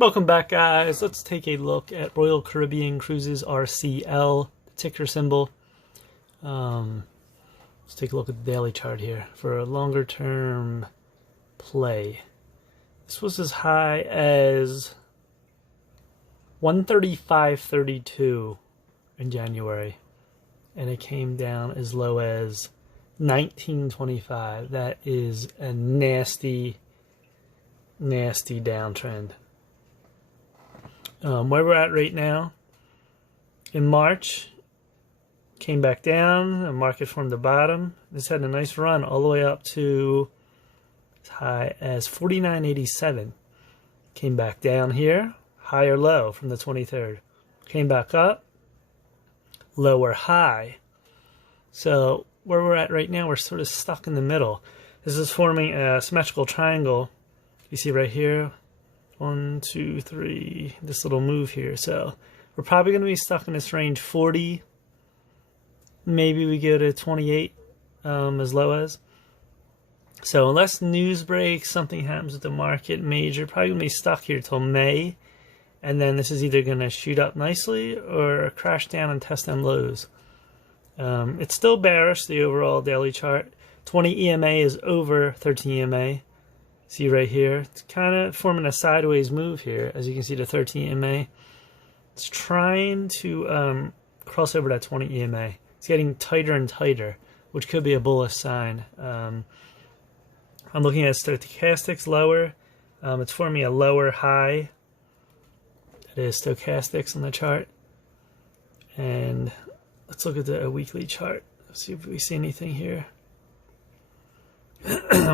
Welcome back, guys. Let's take a look at Royal Caribbean Cruises RCL, the ticker symbol. Let's take a look at the daily chart here for a longer term play. This was as high as 135.32 in January, and it came down as low as 19.25. That is a nasty downtrend. Where we're at right now, in March, came back down, the market formed the bottom. This had a nice run all the way up to as high as 49.87. Came back down here, higher low from the 23rd. Came back up, lower high. So where we're at right now, we're sort of stuck in the middle. This is forming a symmetrical triangle. You see right here, 1, 2, 3, this little move here. So we're probably going to be stuck in this range 40. Maybe we go to 28 as low as. So unless news breaks, something happens with the market major, probably going to be stuck here till May. And then this is either going to shoot up nicely or crash down and test them lows. It's still bearish, the overall daily chart. 20 EMA is over 13 EMA. See right here, it's kind of forming a sideways move here. As you can see, the 13 EMA. It's trying to cross over that 20 EMA. It's getting tighter and tighter, which could be a bullish sign. I'm looking at stochastics lower. It's forming a lower high. That is stochastics on the chart. And let's look at the weekly chart. Let's see if we see anything here.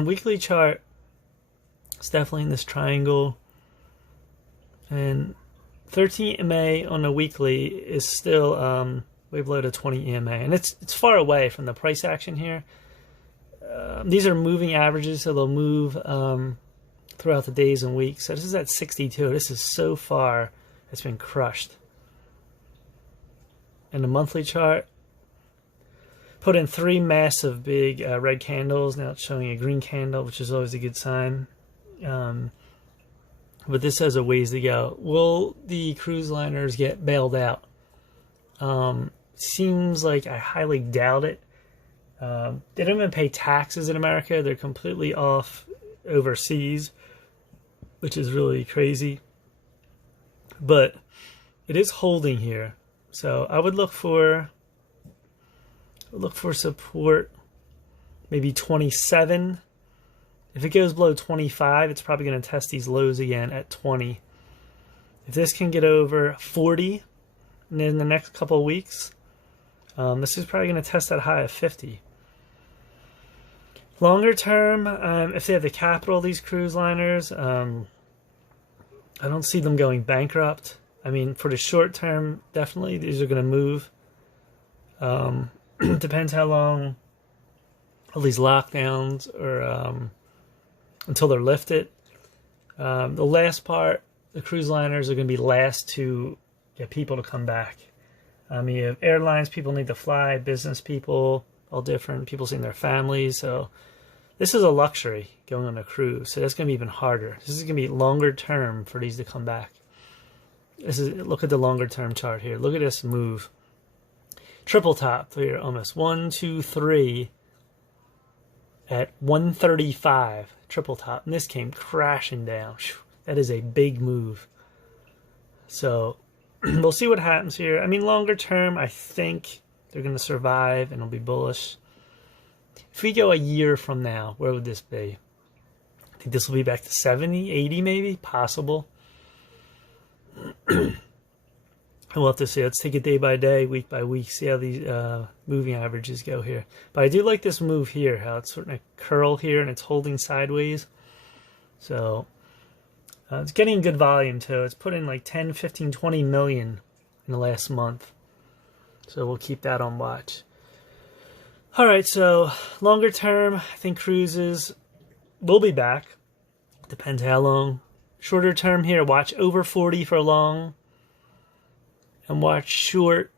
Weekly chart. It's definitely in this triangle, and 13 EMA on the weekly is still way below the 20 EMA, and it's far away from the price action here. These are moving averages, so they'll move throughout the days and weeks. So this is at 62. This is so far, it's been crushed. And the monthly chart, put in 3 massive big red candles. Now it's showing a green candle, which is always a good sign. But this has a ways to go. Will the cruise liners get bailed out? Seems like I highly doubt it. They don't even pay taxes in America. They're completely off overseas, which is really crazy. But it is holding here, so I would look for support, maybe 27. If it goes below 25, it's probably going to test these lows again at 20. If this can get over 40 in the next couple of weeks, this is probably going to test that high of 50. Longer term, if they have the capital, these cruise liners, I don't see them going bankrupt. I mean, for the short term, definitely these are going to move. Depends how long all these lockdowns or until they're lifted. The last part, the cruise liners are going to be last to get people to come back. You have airlines, people need to fly, business people, all different, people seeing their families. So this is a luxury, going on a cruise. So that's going to be even harder. This is going to be longer term for these to come back. Look at the longer term chart here. Look at this move. Triple top here, almost 1, 2, 3 at 135. Triple top, and this came crashing down. That is a big move. So we'll see what happens here. I mean, longer term, I think they're going to survive and it'll be bullish. If we go a year from now, where would this be? I think this will be back to 70, 80 maybe, possible. We'll have to see. Let's take it day by day, week by week, see how these moving averages go here. But I do like this move here, how it's sort of a curl here and it's holding sideways. So it's getting good volume too. It's put in like 10, 15, 20 million in the last month. So we'll keep that on watch. All right, so longer term, I think cruises will be back. Depends how long. Shorter term here, watch over 40 for long. And watch short,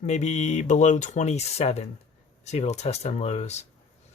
maybe below 27. See if it'll test them lows.